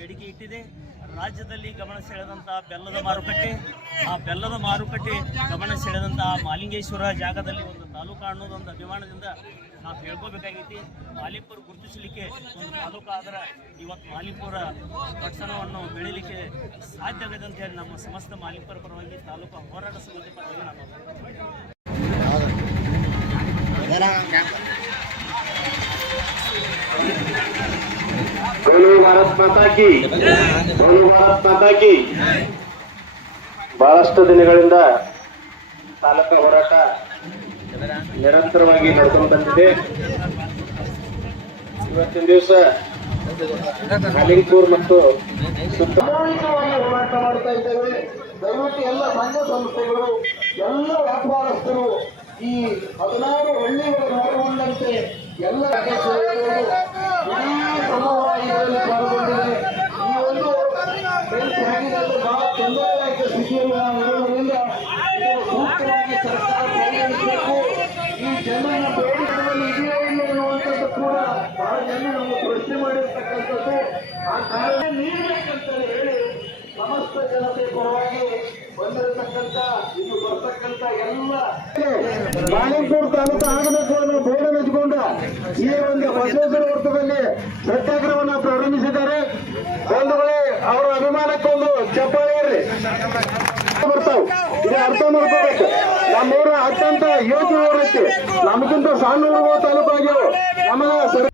ಬೇಡಿಕೆ ಇಟ್ಟಿದೆ. ರಾಜ್ಯದಲ್ಲಿ ಗಮನ ಸೆಳೆದಂತಹ ಬೆಲ್ಲದ ಮಾರುಕಟ್ಟೆ, ಆ ಬೆಲ್ಲದ ಮಾರುಕಟ್ಟೆ ಗಮನ ಸೆಳೆದಂತಹ ಮಾಲಿಂಗೇಶ್ವರ ಜಾಗದಲ್ಲಿ ಒಂದು ತಾಲೂಕು ಅನ್ನೋದೊಂದು ಅಭಿಮಾನದಿಂದ ನಾವು ಹೇಳ್ಕೋಬೇಕಾಗೈತಿ. ಮಾಲಿಪುರ ಗುರುತಿಸಲಿಕ್ಕೆ ಒಂದು ತಾಲೂಕು ಆದ್ರೆ ಇವತ್ತು ಮಾಲಿಪುರ ಪಟ್ಟಣವನ್ನು ಬೆಳೀಲಿಕ್ಕೆ ಸಾಧ್ಯ ಆಗದೆ ಅಂತ ಹೇಳಿ ನಮ್ಮ ಸಮಸ್ತ ಮಾಲಿಪುರ ಪರವಾಗಿ ತಾಲೂಕು ಹೋರಾಟ ಸಮಿತಿ ಪರವಾಗಿ ನಾವು ಭಾರತ್ ಮಾತಾ ಕಿ ಭಾರತ್ ಮಾತಾ ಬಹಳಷ್ಟು ದಿನಗಳಿಂದ ತಾಲೂಕ ಹೋರಾಟ ನಿರಂತರವಾಗಿ ನಡ್ಕೊಂಡು ಬಂದಿದೆ. ಇವತ್ತಿನ ದಿವಸ ಅಲಿಂಗ್ಪುರ್ ಮತ್ತು ಸುತ್ತಮುತ್ತವಾಗಿ ಹೋರಾಟ ಮಾಡ್ತಾ ಇದ್ದೇವೆ. ದಯವಿಟ್ಟು ಎಲ್ಲ ಸಂಘ ಸಂಸ್ಥೆಗಳು, ಎಲ್ಲ ವ್ಯಾಪಾರಸ್ಥರು, ಈ ಹದಿನಾರು ಹಳ್ಳಿಗಳ ಹೊರಗೊಂಡಂತೆ ಎಲ್ಲ ಸ್ಥಿತಿಯಲ್ಲಿ ನಾವು ಸೂಕ್ತವಾಗಿ ಈ ಇಲ್ಲ ಎನ್ನುವಂಥದ್ದು ಕೂಡ ಬಹಳ ಜನ ನಮ್ಮ ಪ್ರಶ್ನೆ ಮಾಡಿರ್ತಕ್ಕಂಥದ್ದು. ಆ ಕಾರಣ ನೀಡಬೇಕಂತ ಹೇಳಿ ಸಮಸ್ತ ಜನತೆ ಪರವಾಗಿ ಬಂದಿರತಕ್ಕಂಥ, ಇನ್ನು ಬರ್ತಕ್ಕಂಥ ಎಲ್ಲ ತಾಲೂಕು ಆಗಬೇಕು ಅನ್ನೋ ಬೋರ್ಡ್ ಹಚ್ಕೊಂಡ ಈ ಒಂದು ಬಸವೇಶ್ವರ ಬರ್ತಾವ್. ಇದು ಅರ್ಥ ಮಾಡ್ಕೋಬೇಕು. ನಮ್ಮೂರ ಅತ್ಯಂತ ಯೋಚನೆ ನಮಗಿಂತ ಸಣ್ಣ ತಾಲೂಕು ಆಗ್ಯಾವ ನಮಗೆ